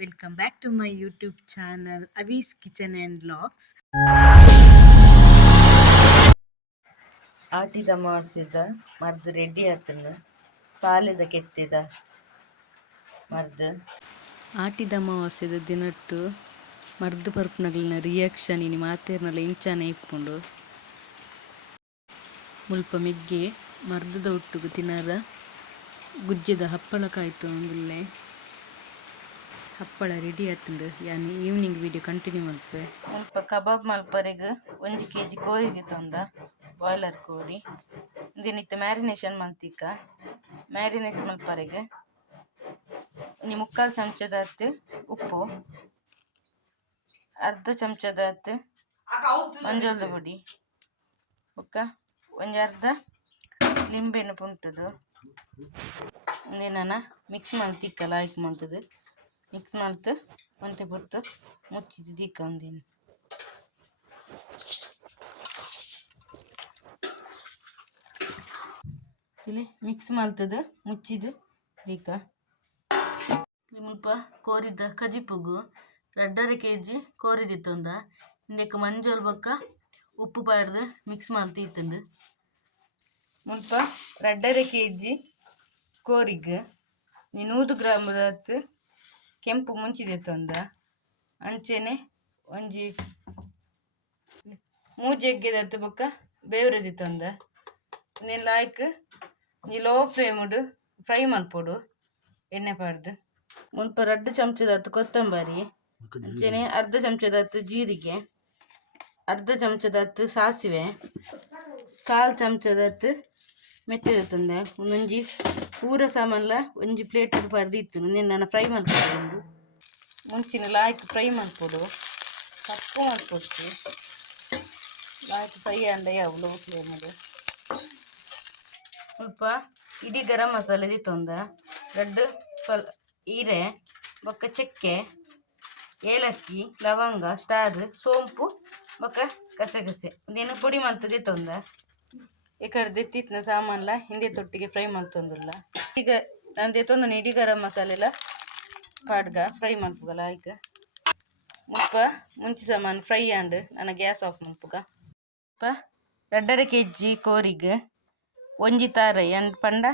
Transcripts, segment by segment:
Welcome back to my YouTube channel Avees kitchen and vlogs ಆಟಿದ ಮಾಸಿದ ಮರ್ದು ರೆಡ್ಡಿ ಆತನ ಪಾಲಿದ ಕೆತ್ತಿದ ಮರ್ದು. ಆಟಿದ ಅಮಾವಾಸ್ಯದ ದಿನಟ್ಟು ಮರ್ದು ಪರ್ಪುನಗಳಿನ ರಿಯಾಕ್ಷನ್ ಇನಿ ಮಾತೇರ್ನಲ್ಲ ಇಂಚಾನೆ ಇಪ್ಪುಂಡು ಮುಲ್ಪ ಮೆಗ್ಗೆ ಮರ್ದದ ಒಟ್ಟುಗು ತಿನ್ನರ ಗುಜ್ಜದ ಹಪ್ಪಳ ಕಾಯ್ತು ಅಂದುಲ್ಲೆ ಹಪ್ಪಳ ರೆಡಿ ಆತುಂಡು ಯಾನಿ ಈವ್ನಿಂಗ್ ವಿಡಿಯೋ ಕಂಟಿನ್ಯೂ ಮಲ್ಪೆ ಮುಲ್ಪ ಕಬಾಬ್ ಮಲ್ಪರೆಗ್ ಒಂಜಿ ಕೆ ಜಿ ಕೋರಿ ದಿತ್ತೊಂದ ಬಾಯ್ಲರ್ ಕೋರಿ. ಇಂದಿನಿತ್ತ ಮ್ಯಾರಿನೇಷನ್ ಮಲ್ತಿಕ್ಕ ಮ್ಯಾರಿನೇಟ್ ಮಲ್ಪರೆಗ್. ಇನ್ನು ಮುಕ್ಕಾಲು ಚಮಚದ ಹತ್ತು ಉಪ್ಪು. ಅರ್ಧ ಚಮಚದ ಹತ್ತು ಮಂಜಲ್ದ ಪುಡಿ. ಬೊಕ್ಕ? ಒಂಜಿ ಅರ್ಧ ನಿಂಬೆನ ಪುಂಟದು. ಒಂದಿನ ಮಿಕ್ಸ್ ಮಲ್ತಿಕ್ಕ ಲಾಯ್ಕ್ ಮಲ್ತದು ಮಿಕ್ಸ್ ಮಾಡ್ತು ಒಂಟೆ ಪೊರ್ತು ಮುಚ್ಚಿದ್ದು ಒಂದಿನ ಇಲ್ಲಿ ಮಿಕ್ಸ್ ಮಾಡ್ತದ ಮುಚ್ಚಿದ್ದು ದೀಕ ಮುಲ್ಪ ಕೋರಿದ ಕಜಿಪುಗು ಎರಡರೆ ಕೆ ಜಿ ಕೋರಿದಿತ್ತೊಂದ ಇಂದಕ್ಕೆ ಮಂಜೋಲ್ ಬೊಕ್ಕ ಉಪ್ಪು ಪಾಡ್ದು ಮಿಕ್ಸ್ ಮಾಡ್ತಿತ್ತಂದು ಮುಲ್ಪ ಎರಡರೆ ಕೆ ಜಿ ಕೋರಿಗೆ ನೂರು ಗ್ರಾಮದ ಹತ್ತು ಮುಂಚಿದೆ ತಂದ ಅಂಚೆನೆ ಒಂಜಿ ಮೂಜಿ ಬೊಕ್ಕ ಬೇವ್ರದಿ ತಂದ ನೀ ಲಾಯ್ಕ್ ನೀ ಲೋ ಫ್ಲೇಮುಡು, ಫ್ರೈ ಮಲ್ಪೊಡು ಎಣ್ಣೆ ಪಾಡ್ದು. ಮುಲ್ಪ ರಡ್ಡು ಚಮಚದ ಹತ್ತು ಕೊತ್ತಂಬರಿ, ಅಂಚೆನೆ ಅರ್ಧ ಚಮಚದ ಹತ್ತು ಜೀರಿಗೆ, ಅರ್ಧ ಚಮಚದ ಹತ್ತು ಸಾಸಿವೆ, ಕಾಲು ಚಮಚದ ಹತ್ತು ಮೆತ್ತದತ್ತಂದೆ ಒಂದೊಂಜಿ ಪೂರ ಸಾಮಾನ್ಲ ಒಂಜಿ ಪ್ಲೇಟ್ ಬರ್ದಿತ್ತು ನಿನ್ನೆ ನಾನು ಫ್ರೈ ಮಾಡ್ಕೊಂಡು ಮುಂಚಿನ ಲಾಯ್ಕ್ ಫ್ರೈ ಮಾಡ್ಕೊಡು. ಕಪ್ಪು ಮಾಡ್ಕೊಡ್ತು. ಲಾಯ್ಕ್ ಫ್ರೈ ಅಂಡ ಯಾವ ಫ್ರೈ ಮಾಡಿ ಸ್ವಲ್ಪ ಇಡೀ ಗರಂ ಮಸಾಲೆ ತೊಂದ ರೆಡ್ ಸ್ವಲ್ ಹೀರೆ, ಬೊಕ್ಕ ಚಕ್ಕೆ, ಏಲಕ್ಕಿ, ಲವಂಗ, ಸ್ಟಾರ್, ಸೋಂಪು, ಬೊಕ್ಕ ಗಸೆಗಸೆ ಒಂದೇನು ಪುಡಿ ಮಾಡ್ತದೆ ತೊಂದ ಈ ಕಡೆ ದಿತ್ತಿತ್ತಿನ ಸಾಮಾನ್ಲ ಹಿಂದೆ ತೊಟ್ಟಿಗೆ ಫ್ರೈ ಮಲ್ತೊಂದುಲ್ಲ ಈಗ ನಾನು ದೆತ್ತೊಂದು ನೀಡಿ ಗರಂ ಮಸಾಲೆಲ ಪಾಡ್ಗ ಫ್ರೈ ಮಲ್ಪುಗಲ ಈಗ. ಮುಲ್ಪ ಮುಂಚೆ ಸಾಮಾನು ಫ್ರೈ ಆಂಡ್ ನನ್ನ ಗ್ಯಾಸ್ ಆಫ್ ಮಲ್ಪುಗ ಪ ರಡ್ಡರ ಕೆ ಜಿ ಕೋರಿಗೆ ಒಂಜಿ ತಾರೈ, ಅಂಡ್ ಪಂಡ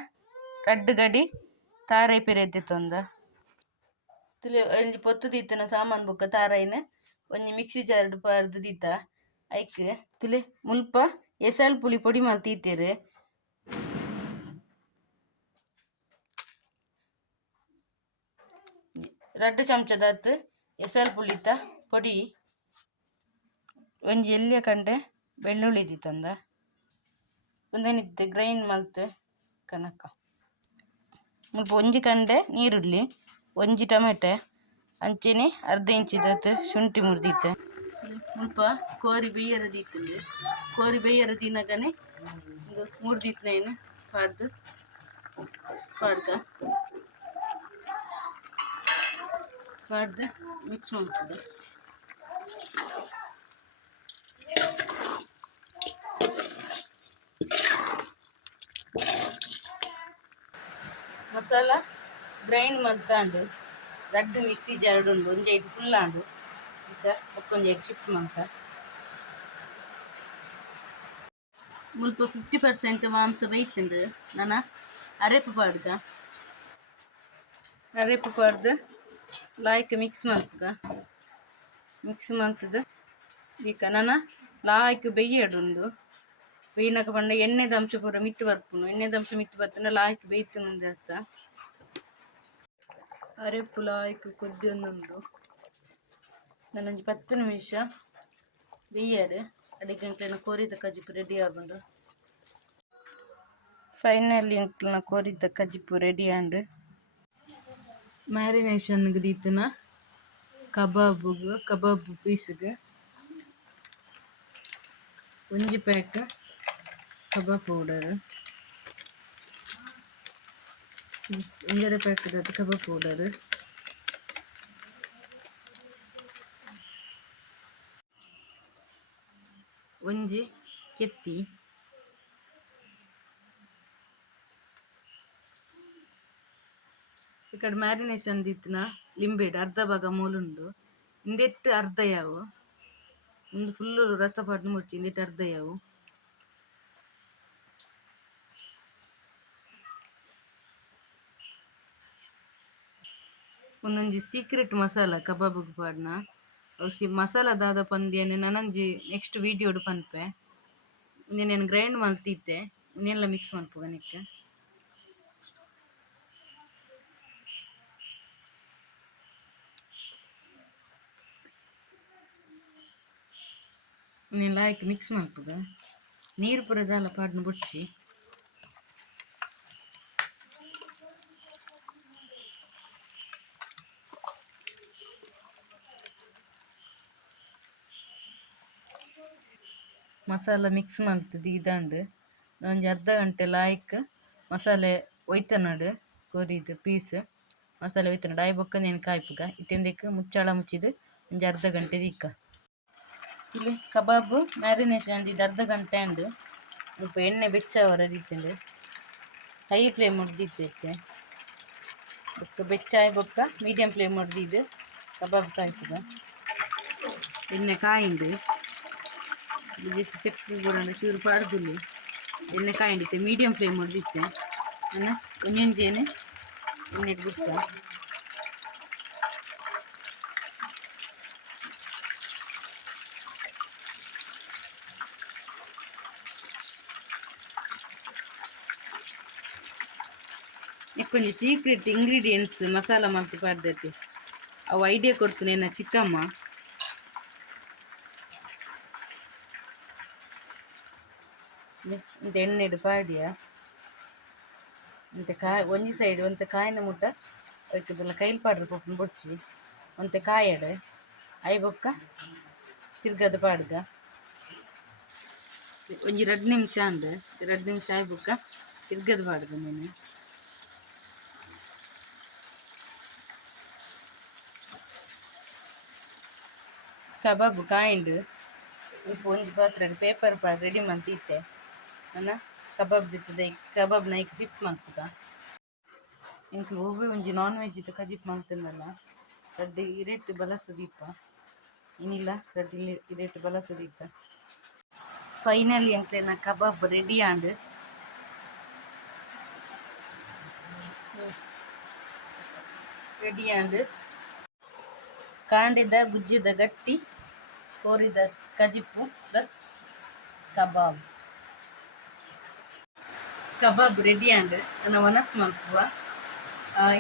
ರಡ್ಡು ಗಡಿ ತಾರೈ ಪೆರೆದಿತ್ತೊಂದ ತುಲೆ ಒಂಜಿ ಪೊತ್ತು ದೀತನ ಸಾಮಾನು ಬೊಕ್ಕ ತಾರೈನ ಒಂಜಿ ಮಿಕ್ಸಿ ಜಾರ್ಡ್ ಪಾರ್ದು ದೀತ. ಐಕ್ ತುಲೆ ಮುಲ್ಪ ಎಸಳ್ ಪುಳಿ ಪೊಡಿ ಮಲ್ತೀತೆರ್ ರಡ್ಡು ಚಮಚದ ಹೆಸರು ಪುಳಿತ ಪೊಡಿ. ಒಂಜಿ ಎಲ್ಲಿಯ ಕಂಡೆ ಬೆಳ್ಳುಳ್ಳಿ ತಂದ ಒಂದೇನಿತ್ತು ಗ್ರೈಂಡ್ ಮಲ್ತ್ ಕನಕ. ಮುಲ್ಪ ಒಂಜಿ ಕಂಡೆ ನೀರುಳ್ಳಿ, ಒಂಜಿ ಟೊಮೆಟೆ, ಅಂಚೆನೆ ಅರ್ಧ ಇಂಚಿದತ್ತು ಶುಂಠಿ ಮುರಿದಿತ್ತೆ ಮುಲ್ಪ ಕೋರಿ ಬೇಯರ ದೀತಂದು ಕೋರಿ ಬೇಯರ ದಿನಗನೆ ಒಂದು ಮುರಿದಿತ್ತನೇನು ಪಾಡ್ದು ಪಾಡ್ಗ ಪಾಡ್ದು ಮಿಕ್ಸ್ ಮಾಡ್ತದೆ ಮಸಾಲ ಗ್ರೈಂಡ್ ಮಲ್ತಾಂಡು ರಡ್ಡು ಮಿಕ್ಸಿ ಜಾರ್ಡ್ ಉಂಡು ಒಂಜಿ ಐದು ಫುಲ್ ಆಂಡು ಇಂಚ ಬೊಕ್ಕೊಂಜಿ ಐದು ಶಿಫ್ಟ್ ಮಲ್ತ ಮುಲ್ಪ ಫಿಫ್ಟಿ ಪರ್ಸೆಂಟ್ ಮಾಂಸ ಬೇಯ್ತುಂಡು ನನ್ನ ಅರೆಪು ಪಾಡ್ಗ ಅರೆಪು ಪಾಡ್ದು ಲಾಯ್ಕ್ ಮಿಕ್ಸ್ ಮಂತ್ಗ ಮಿಕ್ಸ್ ಮಲ್ತದು ಈಗ ನನ್ನ ಲಾಯ್ಕ್ ಬೆಯ್ಯಡುಂಡು ಬೇಯ್ನಕ ಪಂಡ ಎಣ್ಣೆದ ಅಂಶ ಪೂರ ಮಿತ್ತು ಬರ್ಪುನು. ಎಣ್ಣೆದ ಅಂಶ ಮಿತ್ತು ಬರ್ತನ ಲಾಯ್ಕ್ ಬೇಯ್ತುಂದು ಅರ್ಥ. ಅರೆಪ್ಪು ಲಾಯ್ಕ್ ಕೊದ್ದೊಂದುಂಡು ನನ್ನೊಂದು ಪತ್ತು ನಿಮಿಷ ಬೇಯ್ಯಡು ಅಡಿಗೆ ಇಂಕ್ಲಿನ ಕೋರಿದ ಕಜಿಪು ರೆಡಿ ಆಗೊಂಡು. ಫೈನಲಿ ಇಂಕ್ಲಿನ ಕೋರಿದ ಕಜಿಪು ರೆಡಿ ಆಂಡು. ಮ್ಯಾರಿನೇಷನ್ಗೆ ದೀತನ ಕಬಾಬುಗು ಕಬಾಬ್ ಪೀಸ್ಗೆ ಒಂಜಿ ಪ್ಯಾಕ್ ಕಬಾಬ್ ಪೌಡರ್ ಒಂದೆರಡು ಪ್ಯಾಕೆಟ್ ಕಬಾಬ್ ಪೌಡರ್ ಒಂಜಿ ಕೆತ್ತಿ ಈ ಕಡೆ ಮ್ಯಾರಿನೇಷನ್ ದಿತ್ತಿನ ಲಿಂಬೆಡ್ ಅರ್ಧ ಭಾಗ ಮೂಲುಂಡು ಇಂದೆಟ್ಟು ಅರ್ಧ ಯಾವು ಒಂದು ಫುಲ್ಲು ರಸ ಪಾಡ್ದು ಮುಚ್ಚಿ ಇಂದೆಟ್ಟು ಅರ್ಧ ಯಾವು ಒಂದೊಂಜಿ ಸೀಕ್ರೆಟ್ ಮಸಾಲ ಕಬಾಬ್ ಪಾಡ್ನ ಅವಸಿ ಮಸಾಲ ದಾದ ಪಂದ್ಯನೆ ನನಂಜಿ ನೆಕ್ಸ್ಟ್ ವಿಡಿಯೋಡು ಪನ್ಪೆ ಇನ್ನೇನು ಗ್ರೈಂಡ್ ಮಲ್ತಿದ್ದೆ ಇನ್ನೆಲ್ಲ ಮಿಕ್ಸ್ ನಿಕ್ಕ ಇನ್ನೆಲ್ಲ ಹಾಕಿ ಮಿಕ್ಸ್ ಮಲ್ಪುಗ ನೀರು ಪೂರ ದಾಲ ಪಾಡ್ನ ಬುಚ್ಚಿ ಮಸಾಲ ಮಿಕ್ಸ್ ಮಾಡ್ತದೆ ಇದಾಂಡು ಒಂಜಿ ಅರ್ಧ ಗಂಟೆ ಲಾಯ್ಕ್ ಮಸಾಲೆ ಒಯ್ತನಾಡು ಕೊರಿದು ಪೀಸ್ ಮಸಾಲೆ ಒಯ್ತನಾಡು ಆಯ್ ಬೊಕ್ಕ ನೇನು ಕಾಯ್ಪುಗ ಇತ್ತೆಂದೆಕ್ ಮುಚ್ಚಾಳ ಮುಚ್ಚಿದು ಒಂಜಿ ಅರ್ಧ ಗಂಟೆ ದಿಕ್ಕ ಇಲ್ಲಿ ಕಬಾಬ್, ಮ್ಯಾರಿನೇಷನ್ ಅಂದಿದ್ದು ಅರ್ಧ ಗಂಟೆ ಅಂಡು ಮುಲ್ಪ ಎಣ್ಣೆ ಬೆಚ್ಚವರ ದಿತ್ತಂಡು ಹೈ ಫ್ಲೇಮ್ ಹೊಡ್ದಿತ್ತೈತೆ ಬೊಕ್ಕ ಬೆಚ್ಚಾಯ್ ಬೊಕ್ಕ, ಮೀಡಿಯಂ ಫ್ಲೇಮ್ ಹೊಡ್ದಿದ್ದು ಕಬಾಬ್ ಕಾಯ್ಪುಗ ಎಣ್ಣೆ ಕಾಯಿಂಡು ಜಸ್ಟ್ ಚಕ್ರಿ ಕೂಡ ಚೂರು ಪಾಡ್ದುಲ್ಲು. ಎಣ್ಣೆ ಕಾಯಿಂಡಿತ್ತೆ ಮೀಡಿಯಂ ಫ್ಲೇಮ್ ಹೊಡ್ದಿತ್ತೆ ಅನ್ನ ಒಂಜೊಂಜೇನೆ ಎಣ್ಣೆ ಬಿಡ್ತ. ಇಕ್ಕೊಂಜಿ ಸೀಕ್ರೆಟ್ ಇಂಗ್ರೀಡಿಯೆಂಟ್ಸ್ ಮಸಾಲ ಮಲ್ತು ಪಾಡ್ದೈತಿ. ಅವು ಐಡಿಯಾ ಕೊಡ್ತೀನಿ ನನ್ನ ಚಿಕ್ಕಮ್ಮ. ಇಂತ ಎಣ್ಣೆಡು ಪಾಡ್ಯ. ಇಂತ ಕಾಯಿ ಒಂಜಿ ಸೈಡ್ ಒಂತ ಕಾಯಿನ ಮುಟ್ಟ ಅವಕ್ಕದೆಲ್ಲ ಕೈಲ್ ಪಾಡ್ರೆ ಪೊಪ್ಪುನ ಬೊಚ್ಚಿ. ಒಂತೆ ಕಾಯಡ್ ಐ ಬೊಕ್ಕ ತಿರ್ಗದ ಪಾಡ್ಗ. ಒಂಜಿ ರಡ್ಡ್ ನಿಮಿಷ ಅಂದ್ ರಡ್ಡ್ ನಿಮಿಷ ಐ ಬೊಕ್ಕ ತಿರ್ಗದ ಪಾಡ್ಗ ನೀನು. ಕಬಾಬ್ ಕಾಯಿಂಡು ಇಪ್ಪ ಒಂಜಿ ಪಾತ್ರೆಗ್ ಪೇಪರ್ ಪಾಡ್ ರೆಡಿ ಮಂತಿತ್ತೆ ಅನ್ನ ಕಬಾಬ್ ದಿತ್ತದ ಕಬಾಬ್ ನೈಕ್ ಜಿಪ್ ಮಾಡ್ತದ. ಇಂಕ್ ಒವ್ವೆ ಒಂಜಿ ನಾನ್ ವೆಜ್ ಇತ್ತು ಕಜಿಪ್ ಮಾಡ್ತೇನಲ್ಲ, ರಡ್ಡಿ ಇರೆಟ್ ಬಲಸು ದೀಪ. ಏನಿಲ್ಲ, ರಡ್ಡಿ ಇರೆಟ್ ಬಲಸು ದೀಪ. ಫೈನಲಿ ಅಂಕ್ಲೆನ ಕಬಾಬ್ ರೆಡಿ ಆಂಡ್ ರೆಡಿ ಆಂಡ್, ಕಾಂಡಿದ, ಗುಜ್ಜಿದ ಗಟ್ಟಿ. ಕೋರಿದ ಕಜಿಪ್ಪು ಪ್ಲಸ್ ಕಬಾಬ್. ಕಬಾಬ್ ರೆಡಿ ಆಂಡ್ ನನ್ನ ಮನಸ್ ಮಲ್ಪುವ.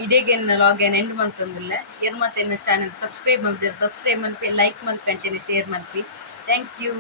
ಇಡೇಗೆ ಲಾಗ್ ಏನು ಎಂಡ್ ಅಂದಿಲ್ಲ. ಏರ್ ಮತ್ತೆ ಚಾನೆಲ್ ಸಬ್ಸ್ಕ್ರೈಬ್ ಮಾಡಿದ್ರೆ ಸಬ್ಸ್ಕ್ರೈಬ್ ಮಲ್ಪಿ ಲೈಕ್ ಮಲ್ಪಿ ಅಂಚನೆ ಶೇರ್ ಮಲ್ಪಿ. Thank you